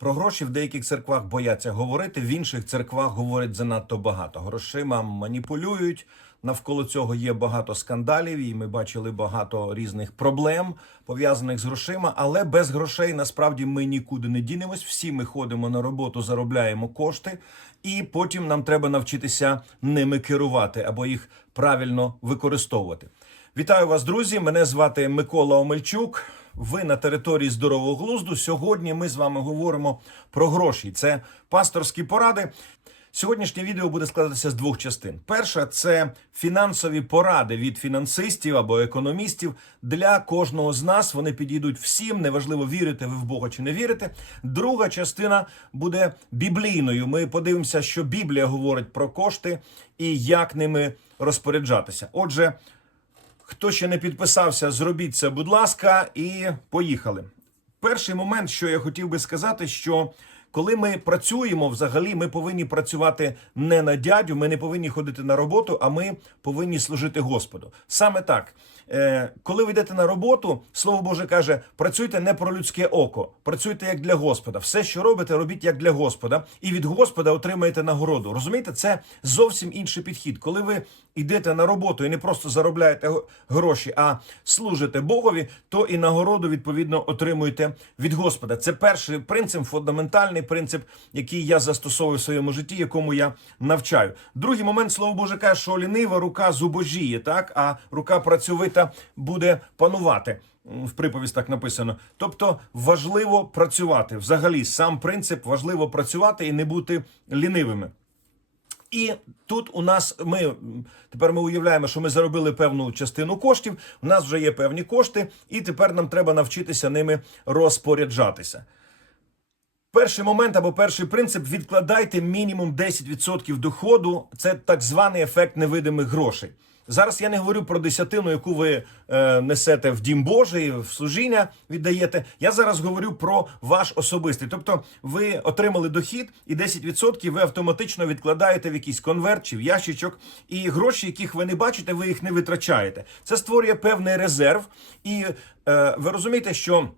Про гроші в деяких церквах бояться говорити, в інших церквах говорять занадто багато. Грошима маніпулюють. Навколо цього є багато скандалів, і ми бачили багато різних проблем пов'язаних з грошима. Але без грошей насправді ми нікуди не дінемось. Всі ми ходимо на роботу, заробляємо кошти, і потім нам треба навчитися ними керувати або їх правильно використовувати. Вітаю вас, друзі! Мене звати Микола Омельчук. Ви на території здорового глузду. Сьогодні ми з вами говоримо про гроші. Це пасторські поради. Сьогоднішнє відео буде складатися з двох частин. Перша це фінансові поради від фінансистів або економістів для кожного з нас. Вони підійдуть всім, неважливо вірите ви в Бога чи не вірите. Друга частина буде біблійною. Ми подивимося, що Біблія говорить про кошти і як ними розпоряджатися. Отже. Хто ще не підписався, зробіть це, будь ласка, і поїхали. Перший момент, що я хотів би сказати, що коли ми працюємо, взагалі ми повинні працювати не на дядю, ми не повинні ходити на роботу, а ми повинні служити Господу. Саме так, коли ви йдете на роботу, слово Боже каже: працюйте не про людське око, працюйте як для Господа. Все, що робите, робіть як для Господа, і від Господа отримаєте нагороду. Розумієте, це зовсім інший підхід. Коли ви йдете на роботу і не просто заробляєте гроші, а служите Богові, то і нагороду відповідно отримуєте від Господа. Це перший принцип, фундаментальний принцип, який я застосовую в своєму житті, якому я навчаю. Другий момент, слово Боже каже, що лінива рука зубожіє, так а рука працьовита буде панувати. В приповість так написано. Тобто важливо працювати. Взагалі, сам принцип важливо працювати і не бути лінивими. І тут у нас ми тепер ми уявляємо, що ми заробили певну частину коштів. У нас вже є певні кошти, і тепер нам треба навчитися ними розпоряджатися. Перший момент або перший принцип відкладайте мінімум 10% доходу. Це так званий ефект невидимих грошей. Зараз я не говорю про десятину, яку ви е, несете в дім Божий, в служіння віддаєте. Я зараз говорю про ваш особистий. Тобто, ви отримали дохід, і 10% ви автоматично відкладаєте в якийсь конверт чи в ящичок, і гроші, яких ви не бачите, ви їх не витрачаєте. Це створює певний резерв, і е, ви розумієте, що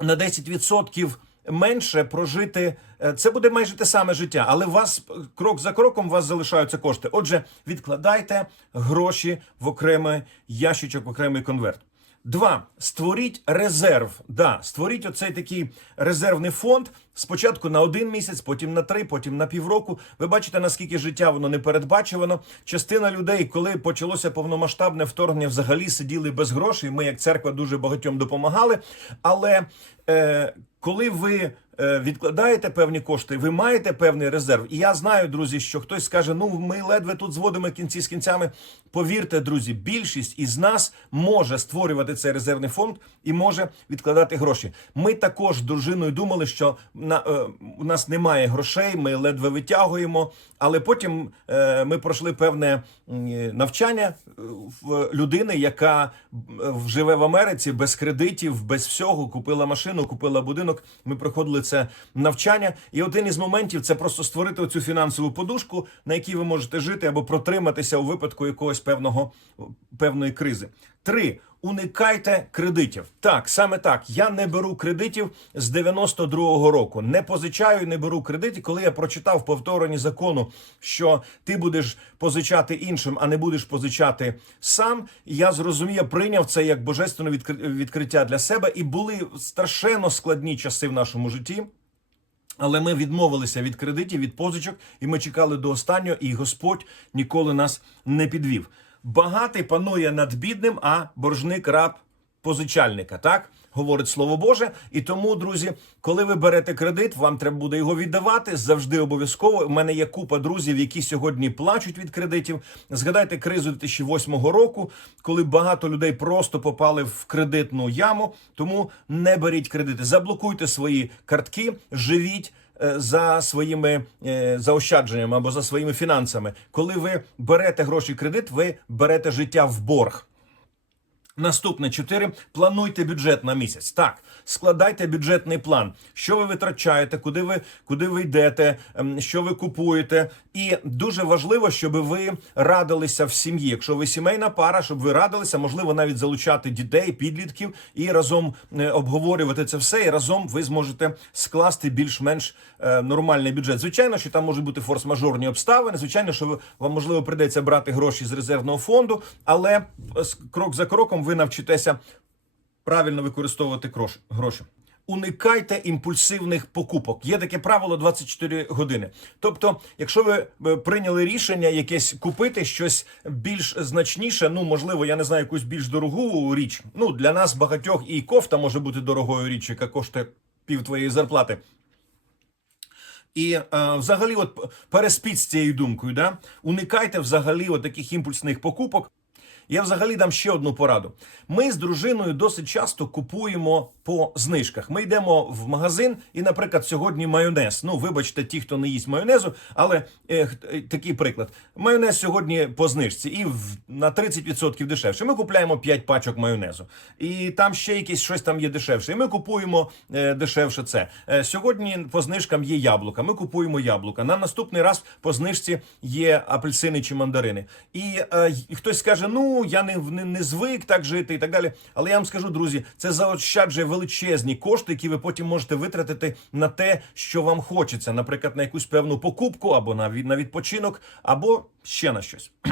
на 10% менше прожити. е, Це буде майже те саме життя, але вас крок за кроком вас залишаються кошти. Отже, відкладайте гроші в окремий ящичок, в окремий конверт. Два. Створіть резерв. Да, створіть оцей такий резервний фонд. Спочатку на один місяць, потім на три, потім на півроку. Ви бачите, наскільки життя воно не передбачувано. Частина людей, коли почалося повномасштабне вторгнення, взагалі сиділи без грошей. Ми, як церква, дуже багатьом допомагали. Але е, коли ви відкладаєте певні кошти, ви маєте певний резерв. І я знаю, друзі, що хтось скаже: ну ми ледве тут зводимо кінці з кінцями. Повірте, друзі, більшість із нас може створювати цей резервний фонд і може відкладати гроші. Ми також дружиною думали, що на е, у нас немає грошей, ми ледве витягуємо. Але потім е, ми пройшли певне е, навчання е, в людини, яка е, живе в Америці без кредитів, без всього, купила машину, купила будинок. Ми проходили це навчання. І один із моментів це просто створити оцю фінансову подушку, на якій ви можете жити або протриматися у випадку якогось певного певної кризи. Три. Уникайте кредитів. Так, саме так. Я не беру кредитів з 92-го року. Не позичаю, не беру кредитів. Коли я прочитав повторені закону, що ти будеш позичати іншим, а не будеш позичати сам. Я зрозумів, прийняв це як божественне відкри- відкриття для себе, і були страшенно складні часи в нашому житті. Але ми відмовилися від кредитів, від позичок, і ми чекали до останнього, і Господь ніколи нас не підвів. Багатий панує над бідним, а боржник раб позичальника. Так говорить слово Боже. І тому, друзі, коли ви берете кредит, вам треба буде його віддавати завжди обов'язково. У мене є купа друзів, які сьогодні плачуть від кредитів. Згадайте кризу 2008 року, коли багато людей просто попали в кредитну яму. Тому не беріть кредити, заблокуйте свої картки, живіть за своїми е, заощадженнями або за своїми фінансами. Коли ви берете гроші кредит, ви берете життя в борг. Наступне чотири. Плануйте бюджет на місяць. Так, складайте бюджетний план. Що ви витрачаєте, куди ви куди ви йдете, ем, що ви купуєте. І дуже важливо, щоб ви радилися в сім'ї. Якщо ви сімейна пара, щоб ви радилися, можливо, навіть залучати дітей, підлітків і разом е, обговорювати це все. І разом ви зможете скласти більш-менш е, нормальний бюджет. Звичайно, що там можуть бути форс-мажорні обставини. Звичайно, що вам можливо прийдеться брати гроші з резервного фонду, але е, крок за кроком ви навчитеся правильно використовувати гроші. Уникайте імпульсивних покупок. Є таке правило 24 години. Тобто, якщо ви е, прийняли рішення якесь купити щось більш значніше, ну можливо, я не знаю, якусь більш дорогу річ. Ну для нас багатьох і кофта може бути дорогою річ, яка коштує пів твоєї зарплати. І е, взагалі, от переспіть з цією думкою, да? уникайте взагалі от таких імпульсних покупок. Я взагалі дам ще одну пораду. Ми з дружиною досить часто купуємо по знижках. Ми йдемо в магазин, і, наприклад, сьогодні майонез. Ну, вибачте, ті, хто не їсть майонезу, але е, е, такий приклад: майонез сьогодні по знижці і в, на 30% дешевше. Ми купляємо 5 пачок майонезу, і там ще якесь щось там є дешевше. І ми купуємо е, дешевше це. Е, сьогодні по знижкам є яблука. Ми купуємо яблука. На наступний раз по знижці є апельсини чи мандарини. І е, хтось скаже: ну я не, не, не звик так жити і так далі. Але я вам скажу, друзі, це заощаджує величезні кошти, які ви потім можете витратити на те, що вам хочеться, наприклад, на якусь певну покупку або на, на відпочинок, або ще на щось.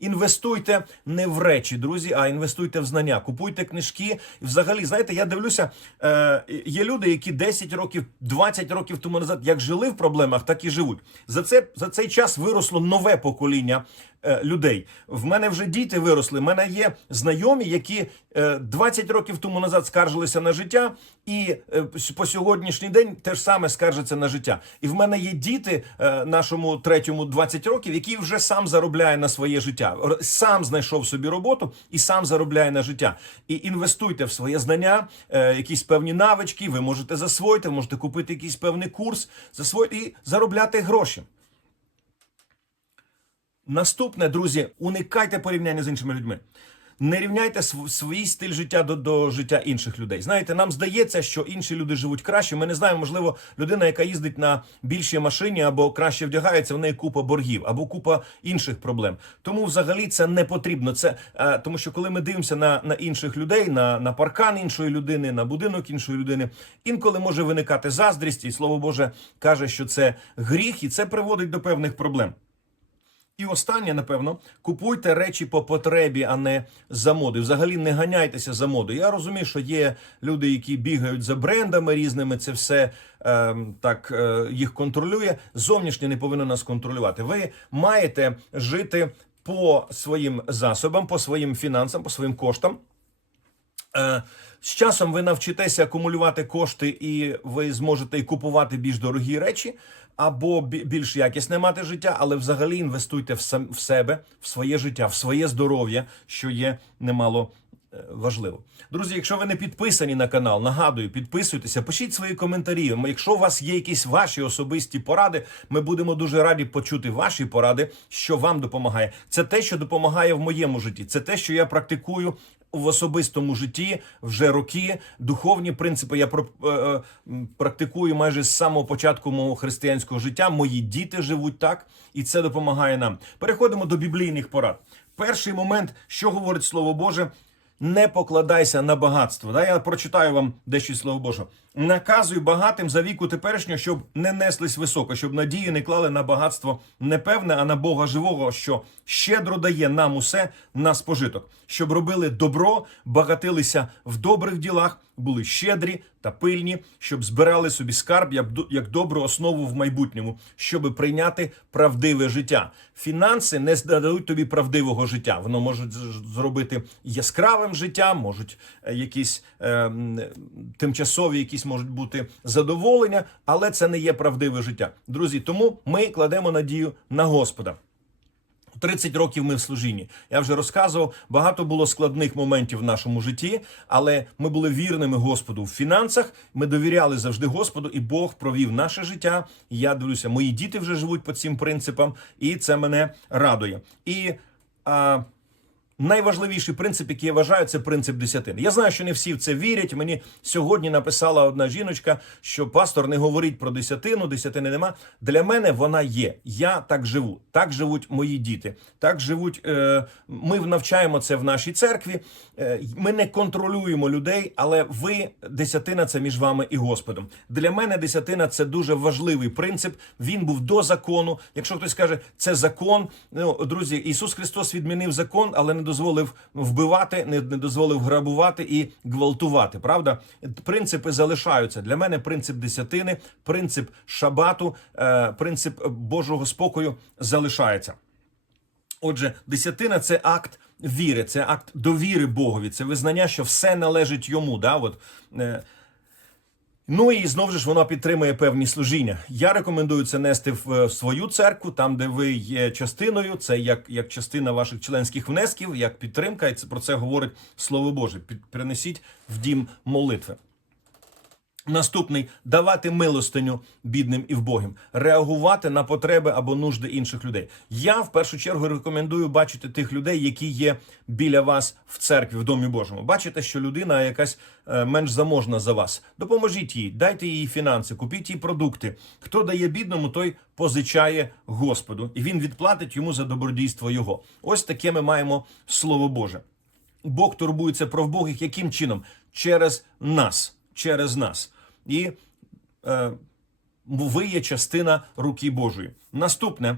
Інвестуйте не в речі, друзі, а інвестуйте в знання. Купуйте книжки. Взагалі, знаєте, я дивлюся, е, є люди, які 10 років, 20 років тому назад як жили в проблемах, так і живуть. За це за цей час виросло нове покоління. Е, Людей в мене вже діти виросли. В мене є знайомі, які е, 20 років тому назад скаржилися на життя, і е, по сьогоднішній день теж саме скаржаться на життя. І в мене є діти е, нашому третьому 20 років, який вже сам заробляє на своє життя, сам знайшов собі роботу і сам заробляє на життя. І інвестуйте в своє знання, е, якісь певні навички. Ви можете засвоїти, можете купити якийсь певний курс, засвоїти і заробляти гроші. Наступне, друзі, уникайте порівняння з іншими людьми. Не рівняйте св- свій стиль життя до, до життя інших людей. Знаєте, нам здається, що інші люди живуть краще. Ми не знаємо, можливо, людина, яка їздить на більшій машині або краще вдягається, в неї купа боргів або купа інших проблем. Тому взагалі це не потрібно. Це е, тому, що коли ми дивимося на, на інших людей, на, на паркан іншої людини, на будинок іншої людини, інколи може виникати заздрість, і слово Боже каже, що це гріх, і це приводить до певних проблем. І останнє, напевно, купуйте речі по потребі, а не за моди. Взагалі не ганяйтеся за модою. Я розумію, що є люди, які бігають за брендами різними. Це все е, так е, їх контролює. Зовнішнє не повинно нас контролювати. Ви маєте жити по своїм засобам, по своїм фінансам, по своїм коштам. Е, З часом ви навчитеся акумулювати кошти, і ви зможете і купувати більш дорогі речі, або більш якісне мати життя, але взагалі інвестуйте в себе, в своє життя, в своє здоров'я, що є немало важливо. Друзі, якщо ви не підписані на канал, нагадую, підписуйтеся, пишіть свої коментарі. Якщо у вас є якісь ваші особисті поради, ми будемо дуже раді почути ваші поради, що вам допомагає. Це те, що допомагає в моєму житті. Це те, що я практикую в особистому житті вже роки. Духовні принципи я е, е, практикую майже з самого початку мого християнського життя. Мої діти живуть так, і це допомагає нам. Переходимо до біблійних порад. Перший момент, що говорить Слово Боже. Не покладайся на багатство. Да, я прочитаю вам дещо слово Боже. Наказуй багатим за віку теперішнього, щоб не неслись високо, щоб надії не клали на багатство непевне, а на Бога живого, що щедро дає нам усе на спожиток, щоб робили добро, багатилися в добрих ділах, були щедрі та пильні, щоб збирали собі скарб як до- як добру основу в майбутньому, щоб прийняти правдиве життя. Фінанси не дадуть тобі правдивого життя. Воно може зробити яскравим життям, можуть е, якісь е, тимчасові, якісь можуть бути задоволення, але це не є правдиве життя. Друзі, тому ми кладемо надію на Господа. 30 років ми в служінні. Я вже розказував, багато було складних моментів в нашому житті, але ми були вірними Господу в фінансах. Ми довіряли завжди Господу, і Бог провів наше життя. Я дивлюся, мої діти вже живуть по цим принципам, і це мене радує. І а, Найважливіший принцип, який я вважаю, це принцип десятини. Я знаю, що не всі в це вірять. Мені сьогодні написала одна жіночка, що пастор не говорить про десятину, десятини нема. Для мене вона є. Я так живу. Так живуть мої діти. Так живуть. Е, ми навчаємо це в нашій церкві. Е, ми не контролюємо людей, але ви десятина це між вами і Господом. Для мене десятина це дуже важливий принцип. Він був до закону. Якщо хтось каже, це закон. Ну, друзі, Ісус Христос відмінив закон, але не дозволив вбивати, не, не дозволив грабувати і гвалтувати. Правда, принципи залишаються. Для мене принцип десятини, принцип шабату, е, принцип Божого спокою залишається. Отже, десятина це акт віри, це акт довіри Богові, це визнання, що все належить йому. Да? От, е, Ну і знову ж вона підтримує певні служіння. Я рекомендую це нести в е, свою церкву, там де ви є частиною. Це як, як частина ваших членських внесків, як підтримка, і це про це говорить Слово Боже. Під, принесіть в дім молитви. Наступний давати милостиню бідним і вбогим, реагувати на потреби або нужди інших людей. Я в першу чергу рекомендую бачити тих людей, які є біля вас в церкві, в домі Божому. Бачите, що людина якась е, менш заможна за вас. Допоможіть їй, дайте їй фінанси, купіть їй продукти. Хто дає бідному, той позичає Господу, і він відплатить йому за добродійство його. Ось таке ми маємо слово Боже. Бог турбується про вбогих яким чином? Через нас. Через нас. І е, ви є частина руки Божої. Наступне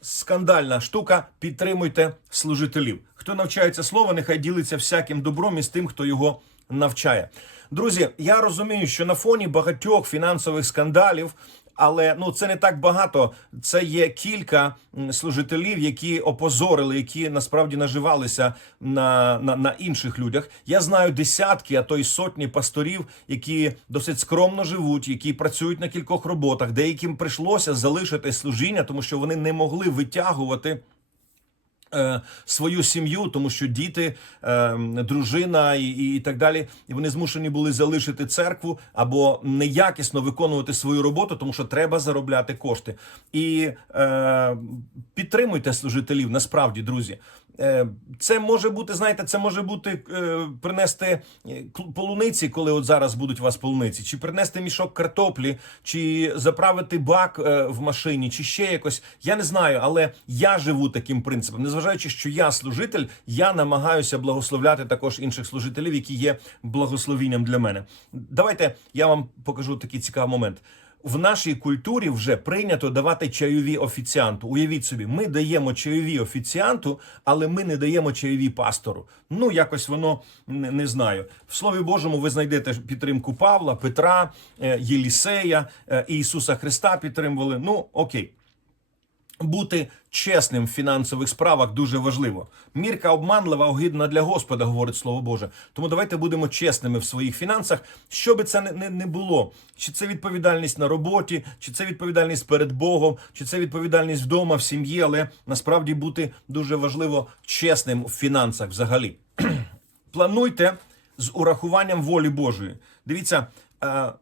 скандальна штука: підтримуйте служителів. Хто навчається слова, нехай ділиться всяким добром із тим, хто його навчає. Друзі, я розумію, що на фоні багатьох фінансових скандалів. Але ну це не так багато. Це є кілька служителів, які опозорили, які насправді наживалися на, на, на інших людях. Я знаю десятки, а то й сотні пасторів, які досить скромно живуть, які працюють на кількох роботах. Деяким прийшлося залишити служіння, тому що вони не могли витягувати. Е, Свою сім'ю, тому що діти, е, дружина і, і, так далі, і вони змушені були залишити церкву або неякісно виконувати свою роботу, тому що треба заробляти кошти. І е, підтримуйте служителів. Насправді, друзі, це може бути, знаєте, це може бути е, принести е, полуниці, коли от зараз будуть у вас полуниці, чи принести мішок картоплі, чи заправити бак е, в машині, чи ще якось. Я не знаю, але я живу таким принципом. Незважаючи, що я служитель, я намагаюся благословляти також інших служителів, які є благословінням для мене. Давайте я вам покажу такий цікавий момент. В нашій культурі вже прийнято давати чайові офіціанту. Уявіть собі, ми даємо чайові офіціанту, але ми не даємо чайові пастору. Ну якось воно не, не знаю. В Слові Божому ви знайдете підтримку Павла, Петра, е, Єлісея, е, Ісуса Христа підтримували. Ну окей. Бути чесним в фінансових справах дуже важливо. Мірка обманлива, огидна для Господа, говорить Слово Боже. Тому давайте будемо чесними в своїх фінансах, що би це не, було. Чи це відповідальність на роботі, чи це відповідальність перед Богом, чи це відповідальність вдома, в сім'ї, але насправді бути дуже важливо чесним в фінансах взагалі. Плануйте з урахуванням волі Божої. Дивіться,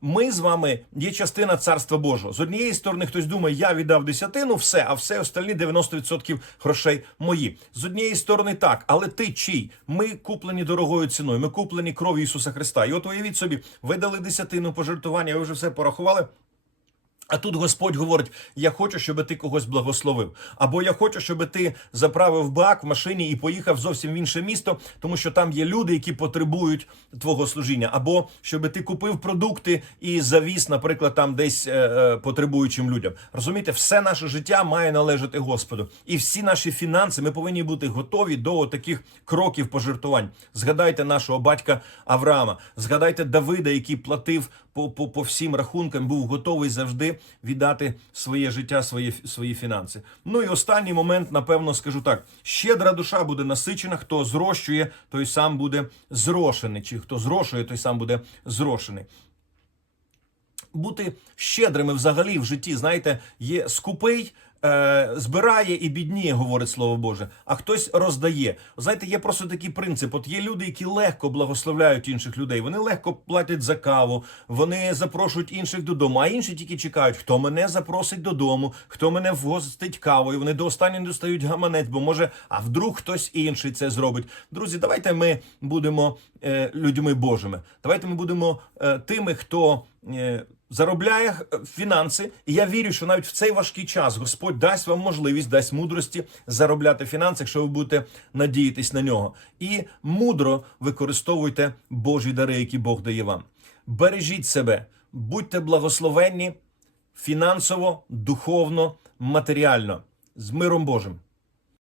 ми з вами є частина царства Божого. З однієї сторони, хтось думає, я віддав десятину, все, а все остальні 90% грошей мої. З однієї сторони, так, але ти чий? Ми куплені дорогою ціною. Ми куплені кров'ю Ісуса Христа. І от уявіть собі, ви дали десятину пожертвування, ви вже все порахували. А тут Господь говорить: я хочу, щоб ти когось благословив. Або я хочу, щоб ти заправив бак в машині і поїхав зовсім в інше місто, тому що там є люди, які потребують твого служіння. Або щоб ти купив продукти і завіз, наприклад, там десь е, е, потребуючим людям. Розумієте, все наше життя має належати Господу, і всі наші фінанси ми повинні бути готові до таких кроків пожертвувань. Згадайте нашого батька Авраама, згадайте Давида, який платив по, по, по всім рахункам, був готовий завжди віддати своє життя, свої, свої фінанси. Ну і останній момент, напевно, скажу так: щедра душа буде насичена, хто зрощує, той сам буде зрошений, чи хто зрошує, той сам буде зрошений. Бути щедрими взагалі в житті, знаєте, є скупий, е, збирає і бідніє, говорить слово Боже, а хтось роздає. Знаєте, є просто такий принцип. От є люди, які легко благословляють інших людей. Вони легко платять за каву, вони запрошують інших додому, а інші тільки чекають, хто мене запросить додому, хто мене вгостить кавою. Вони до останнього достають гаманець, бо може, а вдруг хтось інший це зробить. Друзі, давайте ми будемо е, людьми Божими. Давайте ми будемо е, тими, хто. Е, Заробляє е, фінанси, і я вірю, що навіть в цей важкий час Господь дасть вам можливість, дасть мудрості заробляти фінанси, якщо ви будете надіятись на нього. І мудро використовуйте Божі дари, які Бог дає вам. Бережіть себе, будьте благословенні фінансово, духовно, матеріально з миром Божим.